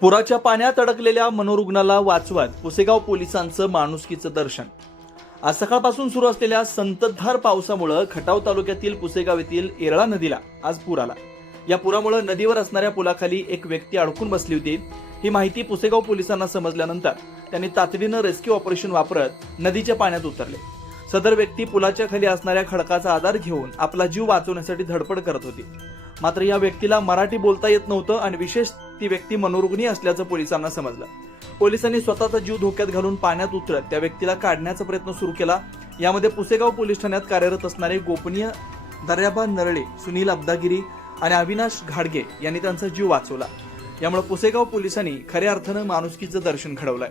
पुराच्या पाण्यात अडकलेल्या मनोरुग्णाला वाचवत पुसेगाव पोलिसांचं माणुसकीचं दर्शन. आज सकाळपासून सुरू असलेल्या संततधार पावसामुळे खटाव तालुक्यातील पुसेगाव येथील येरळा नदीला आज पूर आला. या पुरामुळे नदीवर असणाऱ्या पुलाखाली एक व्यक्ती अडकून बसली होती. ही माहिती पुसेगाव पोलिसांना समजल्यानंतर त्यांनी तातडीनं रेस्क्यू ऑपरेशन वापरत नदीच्या पाण्यात उतरले. सदर व्यक्ती पुलाच्या खाली असणाऱ्या खडकाचा आधार घेऊन आपला जीव वाचवण्यासाठी धडपड करत होती. मात्र या व्यक्तीला मराठी बोलता येत नव्हतं आणि विशेष ती व्यक्ती मनोरुग्णी असल्याचं पोलिसांना समजलं. पोलिसांनी स्वतःचा जीव धोक्यात घालून पाण्यात उतरत त्या व्यक्तीला काढण्याचा प्रयत्न सुरू केला. यामध्ये पुसेगाव पोलीस ठाण्यात कार्यरत असणारे गोपनीय दर्याबा नरळे सुनील अब्दागिरी आणि अविनाश घाडगे यांनी त्यांचा जीव वाचवला. यामुळे पुसेगाव पोलिसांनी खऱ्या अर्थानं माणुसकीचं दर्शन घडवलंय.